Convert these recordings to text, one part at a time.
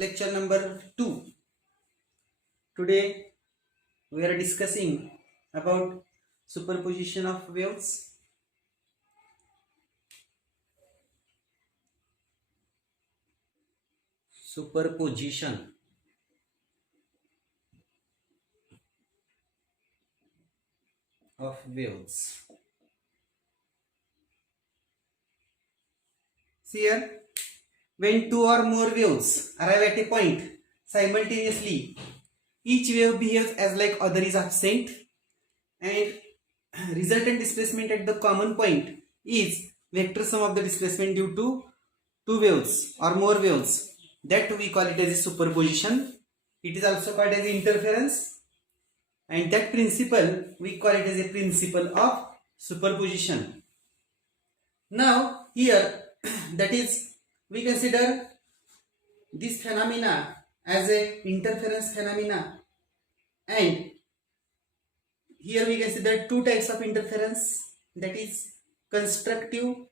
Lecture number 2. Today we are discussing about superposition of waves. Superposition of waves. See here, when two or more waves arrive at a point simultaneously, each wave behaves as like other is absent, and resultant displacement at the common point is vector sum of the displacement due to two waves or more waves. That we call it as a superposition. It is also called as interference, and that principle we call it as a principle of superposition. Now here that is, we consider this phenomena as a interference phenomena, and here we consider two types of interference, that is constructive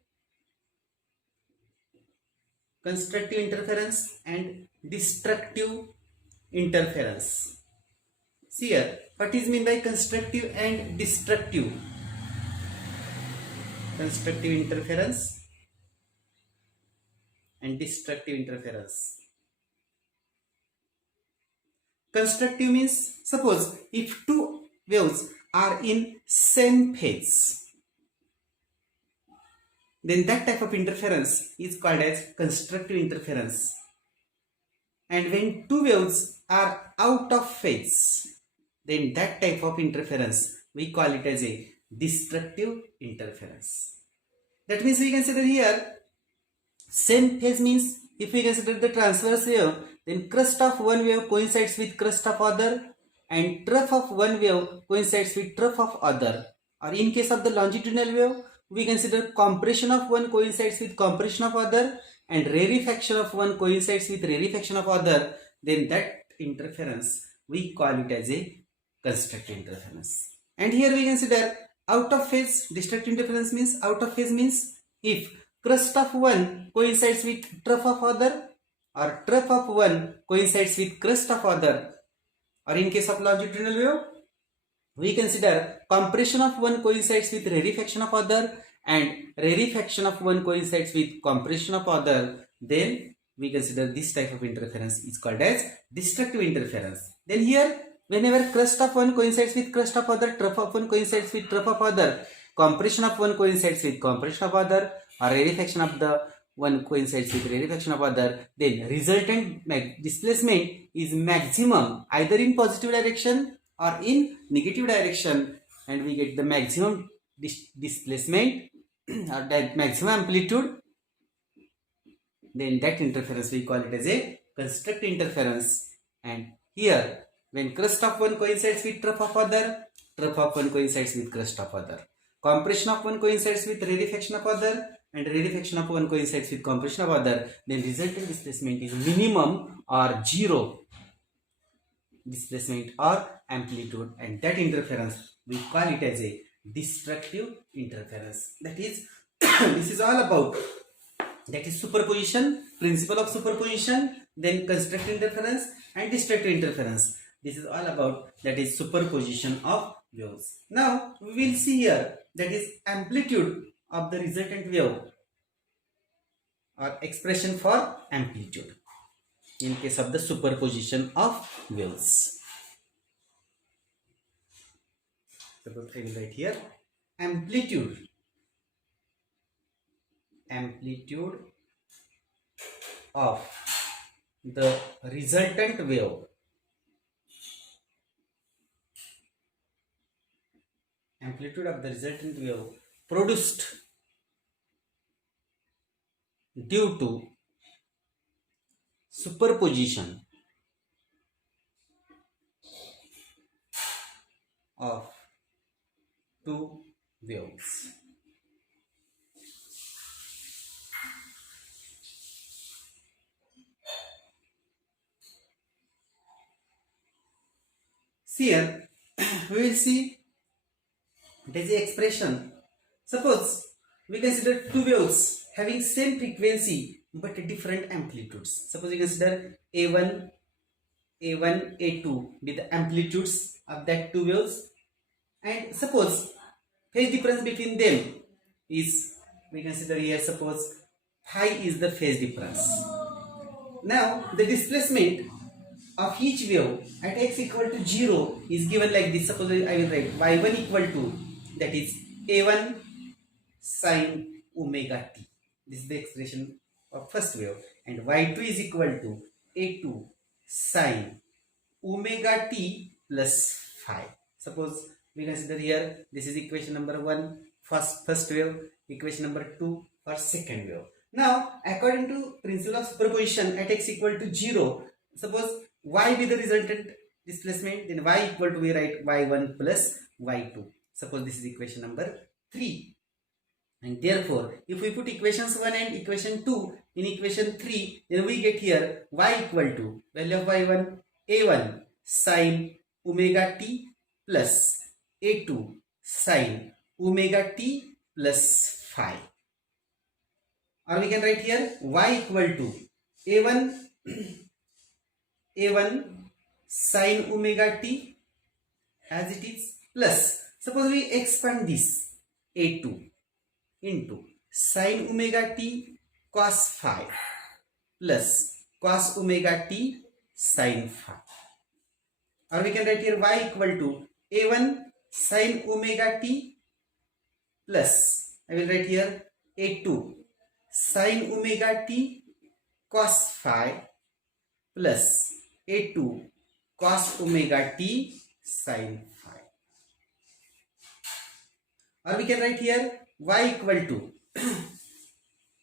interference and destructive interference. See here, what is meant by constructive and destructive? Constructive interference and destructive interference. Constructive means, suppose if two waves are in same phase, then that type of interference is called as constructive interference. And when two waves are out of phase, then that type of interference we call it as a destructive interference. That means we consider here same phase means, if we consider the transverse wave, then crest of one wave coincides with crest of other, and trough of one wave coincides with trough of other. Or in case of the longitudinal wave, we consider compression of one coincides with compression of other, and rarefaction of one coincides with rarefaction of other. Then that interference we call it as a constructive interference. And here we consider out of phase. Destructive interference means, out of phase means if crest of one coincides with trough of other, or trough of one coincides with crest of other. Or in case of longitudinal wave, we consider compression of one coincides with rarefaction of other, and rarefaction of one coincides with compression of other. Then we consider this type of interference is called as destructive interference. Then here, whenever crest of one coincides with crest of other, trough of one coincides with trough of other, compression of one coincides with compression of other, or rarefaction of the one coincides with rarefaction of other, then resultant displacement is maximum either in positive direction or in negative direction, and we get the maximum displacement or that maximum amplitude. Then that interference we call it as a constructive interference. And here, when crest of one coincides with trough of other, trough of one coincides with crest of other, compression of one coincides with rarefaction of other, and rarefaction of one coincides with compression of other, then resultant displacement is minimum or zero displacement or amplitude, and that interference we call it as a destructive interference. That is this is all about, that is superposition, principle of superposition, then constructive interference and destructive interference. This is all about, that is superposition of waves. Now we will see here, that is amplitude of the resultant wave, or expression for amplitude in case of the superposition of waves. Suppose I will write here amplitude of the resultant wave produced due to superposition of two waves. Here we will see it is the expression. Suppose we consider two waves having same frequency but different amplitudes. Suppose we consider A1, A2 be the amplitudes of that two waves, and suppose phase difference between them is, we consider here, suppose phi is the phase difference. Now the displacement of each wave at x equal to 0 is given like this. Suppose I will write y1 equal to, that is a1 sine omega t. This is the expression of first wave, and y2 is equal to a2 sine omega t plus phi. Suppose we consider here, this is equation number 1 for first wave, equation number 2 for second wave. Now according to principle of superposition, at x equal to 0, suppose y be the resultant displacement, then y equal to, we write y1 plus y2. Suppose this is equation number 3, and therefore if we put equations 1 and equation 2 in equation 3, then we get here y equal to, value of y1 a1 sine omega t plus a2 sine omega t plus phi, or we can write here y equal to a1 sine omega t as it is, plus suppose we expand this a2 into sine omega t cos phi plus cos omega t sine phi, or we can write here y equal to a1 sine omega t plus, I will write here a2 sine omega t cos phi plus a2 cos omega t sine phi, or we can write here y equal to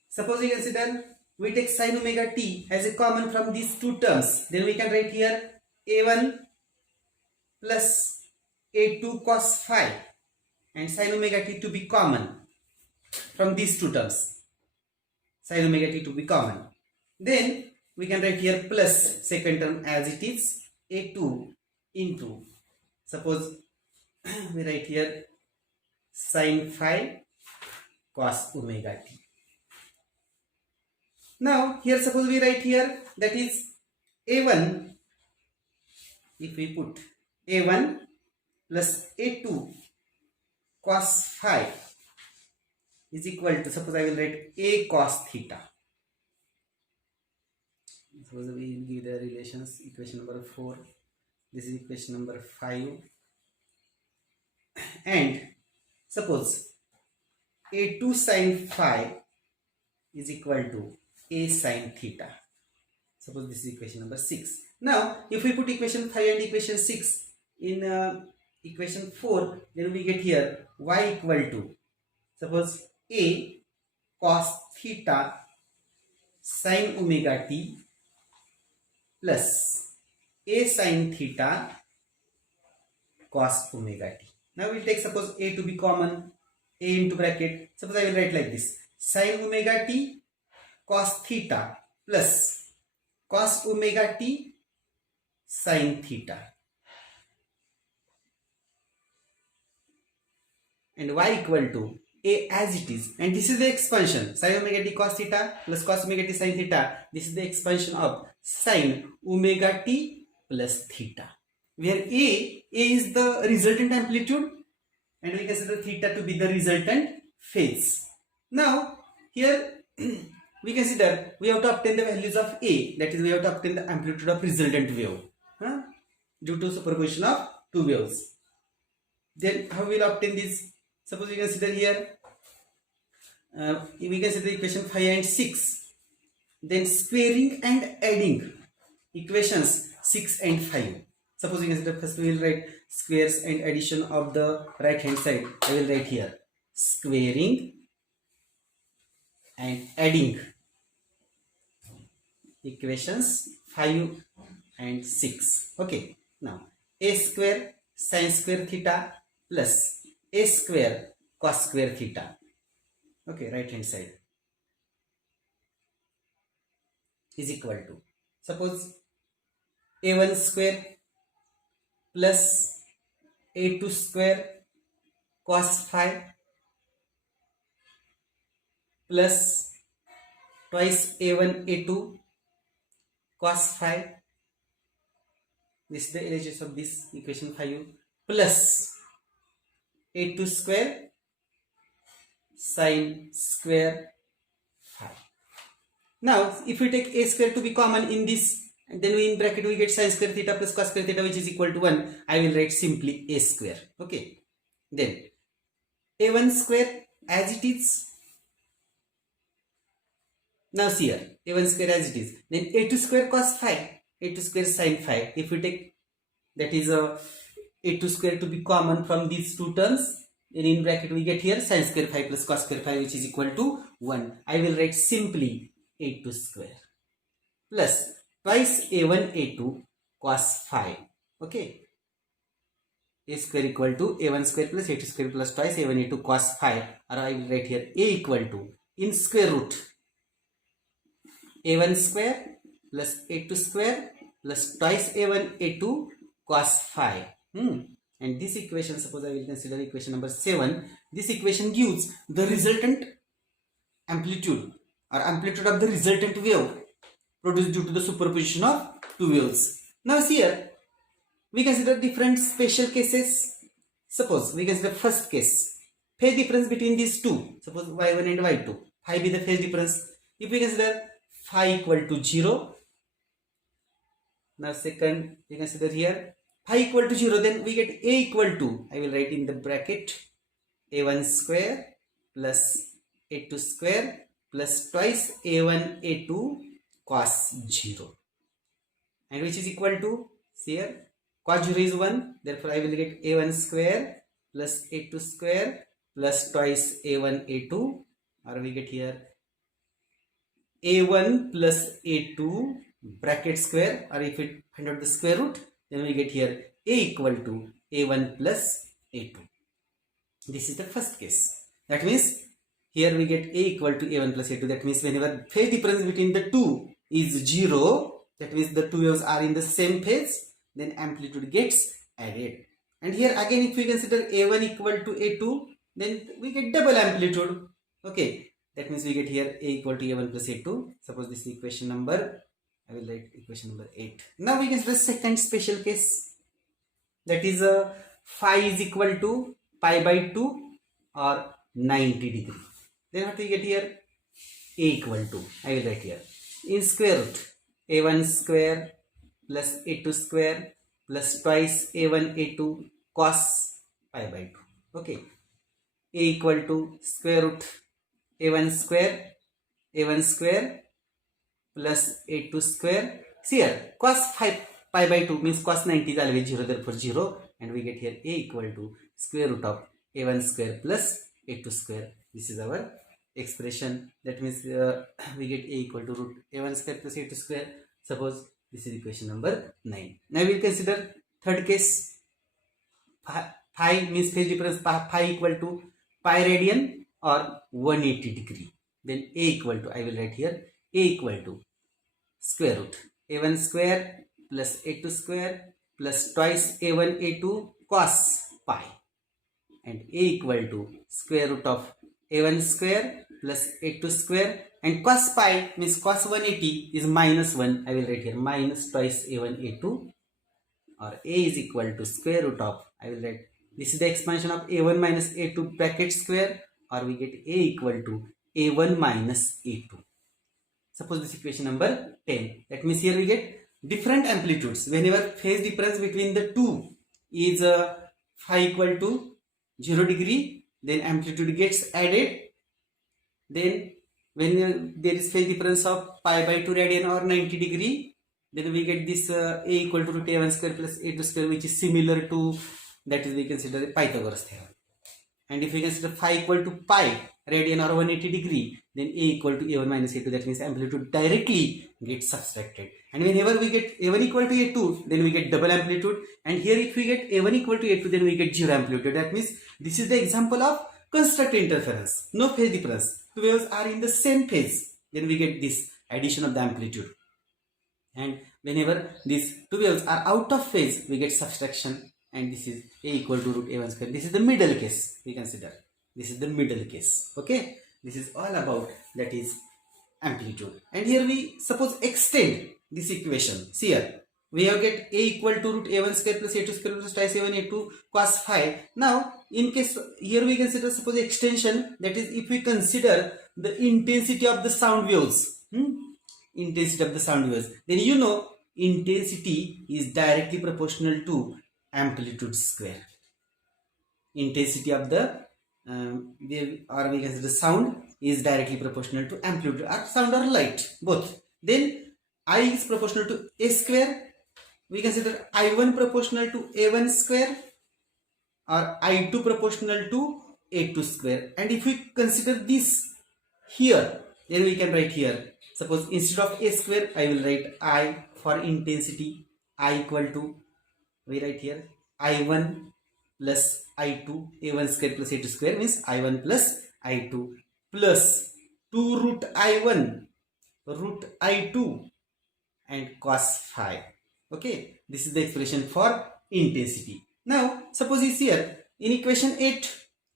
suppose we consider, we take sine omega t as a common from these two terms, then we can write here a1 plus a2 cos phi, and sine omega t to be common from these two terms, sine omega t to be common, then we can write here plus second term as it is a2 into, suppose we write here sine phi cos omega t. Now here suppose we write here, that is a1, if we put a1 plus a2 cos phi is equal to, suppose I will write a cos theta. Suppose we give the relations, equation number 4, this is equation number 5, and suppose a2 sin phi is equal to a sin theta. Suppose this is equation number 6. Now if we put equation 5 and equation 6 in equation 4, then we get here y equal to, suppose a cos theta sin omega t plus a sin theta cos omega t. Now we will take, suppose a to be common, a into bracket, suppose I will write like this, sin omega t cos theta plus cos omega t sin theta, and y equal to a as it is, and this is the expansion, sin omega t cos theta plus cos omega t sin theta, this is the expansion of sin omega t plus theta, where a is the resultant amplitude and we consider theta to be the resultant phase. Now here we consider we have to obtain the values of a, that is we have to obtain the amplitude of resultant wave due to superposition of two waves. Then how we will obtain this? Suppose we consider here we consider equation 5 and 6, then squaring and adding equations 6 and 5. Suppose we consider, first we will write squares and addition of the right hand side. I will write here squaring and adding equations 5 and 6. Okay, now a square sin square theta plus a square cos square theta. Okay, right hand side is equal to, suppose a1 square plus a2 square cos phi plus twice a1 a2 cos phi. This is the LHS of this equation 5 plus a2 square sin square phi. Now if we take a square to be common in this, and then we in bracket we get sin square theta plus cos square theta, which is equal to 1. I will write simply a square. Okay, then a1 square as it is. Now see here, a1 square as it is, then a2 square cos phi, a2 square sin phi. If we take, that is a2 square to be common from these two terms, then in bracket we get here sin square phi plus cos square phi, which is equal to 1. I will write simply a2 square plus twice a1 a2 cos phi. Okay, a square equal to a1 square plus a2 square plus twice a1 a2 cos phi, or I will write here a equal to, in square root, a1 square plus a2 square plus twice a1 a2 cos phi. And this equation, suppose I will consider equation number 7. This equation gives the resultant amplitude or amplitude of the resultant wave produced due to the superposition of two waves. Now here we consider different special cases. Suppose we consider first case, phase difference between these two. Suppose y1 and y2, phi be the phase difference. If we consider phi equal to 0, now second we consider here phi equal to 0, then we get a equal to, I will write in the bracket, a1 square plus a2 square plus twice a1 a2 cos 0, and which is equal to, see here, cos 0 is 1, therefore I will get a1 square plus a2 square plus twice a1 a2, or we get here a1 plus a2 bracket square, or if we find out the square root, then we get here a equal to a1 plus a2. This is the first case. That means here we get a equal to a1 plus a2. That means whenever phase difference between the two is 0, that means the two waves are in the same phase, then amplitude gets added. And here again, if we consider a1 equal to a2, then we get double amplitude. Okay, that means we get here a equal to a1 plus a2. Suppose this is equation number, I will write equation number 8. Now we consider second special case, that is phi is equal to pi by 2 or 90 degree. Then what we get here, a equal to, I will write here, in square root, a1 square plus a2 square plus twice a1 a2 cos pi by 2. Okay, a equal to square root a1 square plus a2 square. See here, cos pi by 2 means cos 90 is always 0, therefore 0, and we get here a equal to square root of a1 square plus a2 square. This is our expression. That means we get a equal to root a1 square plus a2 square. Suppose this is equation number 9. Now we will consider third case. Phi means phase difference, phi equal to pi radian or 180 degree. Then a equal to, I will write here, a equal to square root a1 square plus a2 square plus twice a1 a2 cos pi, and a equal to square root of a1 square plus a2 square, and cos pi means cos 180 is minus 1. I will write here minus twice a1 a2, or a is equal to square root of, I will write, this is the expansion of a1 minus a2 bracket square, or we get a equal to a1 minus a2. Suppose this equation number 10. That means here we get different amplitudes. Whenever phase difference between the two is phi equal to 0 degree, then amplitude gets added. Then when there is phase difference of pi by 2 radian or 90 degree, then we get this a equal to root a1 square plus a2 square, which is similar to, that is we consider the Pythagoras theorem. And if we consider phi equal to pi radian or 180 degree, then a equal to a1 minus a2, that means amplitude directly gets subtracted. And whenever we get a1 equal to a2, then we get double amplitude. And here if we get a1 equal to a2, then we get zero amplitude. That means this is the example of constructive interference, no phase difference. Two waves are in the same phase, then we get this addition of the amplitude. And whenever these two waves are out of phase, we get subtraction, and this is a equal to root a1 square. This is the middle case we consider. This is the middle case. Okay, this is all about that is amplitude. And here we suppose extend this equation. See here, we have get a equal to root a1 square plus a2 square plus twice a1 a2 cos phi. Now in case here we consider suppose extension, that is if we consider the intensity of the sound waves, intensity of the sound waves, then you know intensity is directly proportional to amplitude square. Intensity of the wave, or we consider sound, is directly proportional to amplitude, or sound or light, both. Then I is proportional to a square. We consider I1 proportional to a1 square, or I2 proportional to a2 square. And if we consider this here, then we can write here, suppose instead of a square, I will write I for intensity. I equal to, we write here I1 plus I2, a1 square plus a2 square means I1 plus I2 plus 2 root I1 root I2 and cos phi. Okay, this is the expression for intensity. Now suppose is here in equation 8,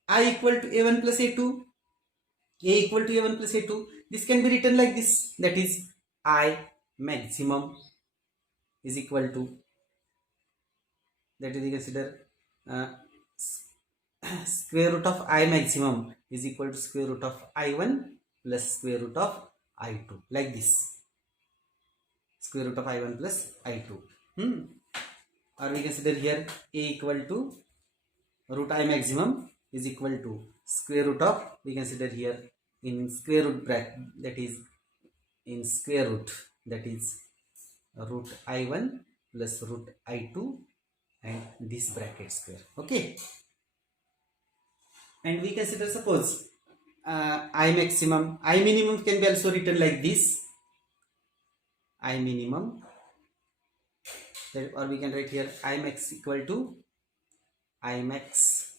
I equal to a1 plus a2, a equal to a1 plus a2. This can be written like this, that is I maximum is equal to, that is we consider square root of I maximum is equal to square root of I1 plus square root of I2, like this, square root of I1 plus I2. Or we consider here a equal to root I maximum is equal to square root of, we consider here in square root bracket, that is in square root, that is root I1 plus root I2 and this bracket square. Okay, and we consider suppose I maximum, I minimum can be also written like this, I minimum, or we can write here I max equal to, I max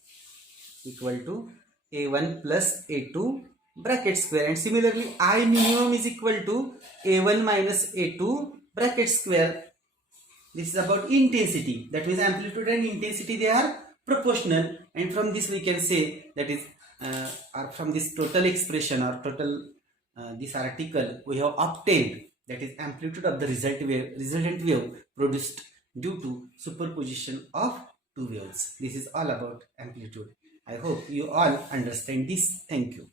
equal to a1 plus a2 bracket square. And similarly I minimum is equal to a1 minus a2 bracket square. This is about intensity, that means amplitude and intensity, they are proportional. And from this we can say, that is or from this total expression or total this article, we have obtained that is amplitude of the resultant wave produced due to superposition of two waves. This is all about amplitude. I hope you all understand this. Thank you.